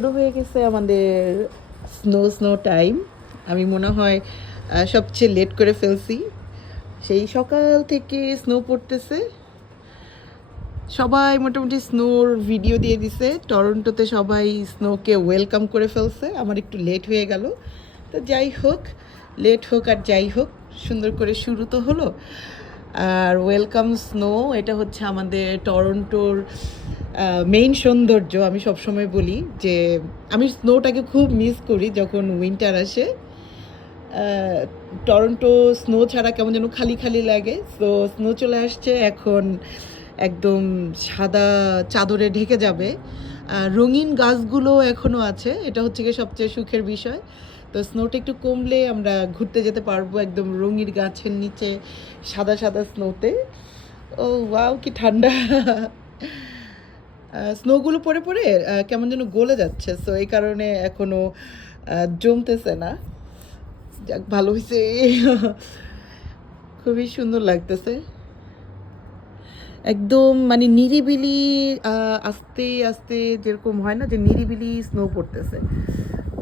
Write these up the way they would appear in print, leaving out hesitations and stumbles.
শুরু হয়ে গেছে আমাদের স্নো টাইম। আমি মনে হয় সবচেয়ে লেট করে ফেলছি। সেই সকাল থেকে স্নো পড়তেছে, সবাই মোটামুটি স্নোর ভিডিও দিয়ে দিছে। টরন্টোতে সবাই স্নোকে ওয়েলকাম করে ফেলছে, আমার একটু লেট হয়ে গেল। তো যাই হোক, লেট হোক আর যাই হোক, সুন্দর করে শুরু তো হলো। আর ওয়েলকাম স্নো, এটা হচ্ছে আমাদের টরন্টোর মেইন সৌন্দর্য। আমি সবসময় বলি যে আমি স্নোটাকে খুব মিস করি যখন উইন্টার আসে। টরন্টো স্নো ছাড়া কেমন যেন খালি খালি লাগে। সো স্নো চলে আসছে এখন, একদম সাদা চাদরে ঢেকে যাবে। রঙিন গাছগুলো এখনও আছে, এটা হচ্ছে গিয়ে সবচেয়ে সুখের বিষয়। তো স্নোটা একটু কমলে আমরা ঘুরতে যেতে পারবো একদম রঙিন গাছের নিচে সাদা সাদা স্নোতে। ও ওয়াও, কি ঠান্ডা! স্নোগুলো পড়ে পড়ে কেমন যেন গলে যাচ্ছে, সো এই কারণে এখনও জমতেছে না। যাক, ভালো হয়েছে। খুবই সুন্দর লাগতেছে, একদম মানে নিরিবিলি। আস্তে আস্তে যেরকম হয় না যে নিরিবিলি স্নো পড়তেছে,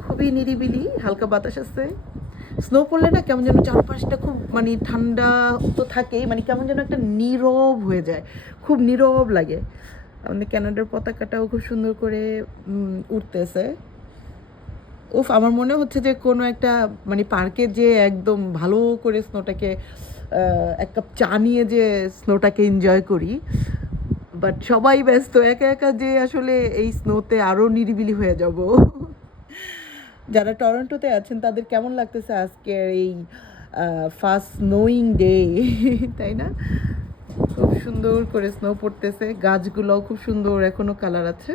খুবই নিরিবিলি, হালকা বাতাস আছে। স্নো পড়লে না কেমন যেন চারপাশটা খুব মানে ঠান্ডা তো থাকেই, মানে কেমন যেন একটা নীরব হয়ে যায়, খুব নীরব লাগে। আমাদের কানাডার পতাকাটাও খুব সুন্দর করে উঠতেছে। উফ, আমার মনে হচ্ছে যে কোনো একটা মানে পার্কে যে একদম ভালো করে স্নোটাকে এক কাপ চা নিয়ে যে স্নোটাকে এনজয় করি। বাট সবাই ব্যস্ত, একা একা যে আসলে এই স্নোতে আরও নিরিবিলি হয়ে যাব। যারা টরন্টোতে আছেন তাদের কেমন লাগতেছে আজকের এই ফার্স্ট স্নোয়িং ডে, তাই না? খুব সুন্দর করে স্নো পড়তেছে, গাছগুলোও খুব সুন্দর এখনো কালার আছে।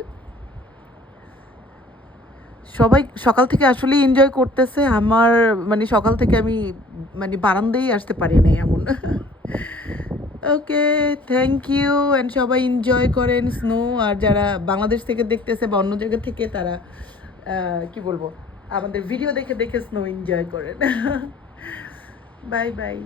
সবাই সকাল থেকে আসলেই এনজয় করতেছে। আমার মানে সকাল থেকে আমি মানে বারান্দায় আসতে পারি নাই এমন। ওকে, থ্যাংক ইউ। অ্যান্ড সবাই এনজয় করেন স্নো। আর যারা বাংলাদেশ থেকে দেখতেছে বা অন্য জায়গা থেকে, তারা কি বলবো, আমাদের ভিডিও দেখে দেখে স্নো এনজয় করেন। Bye bye.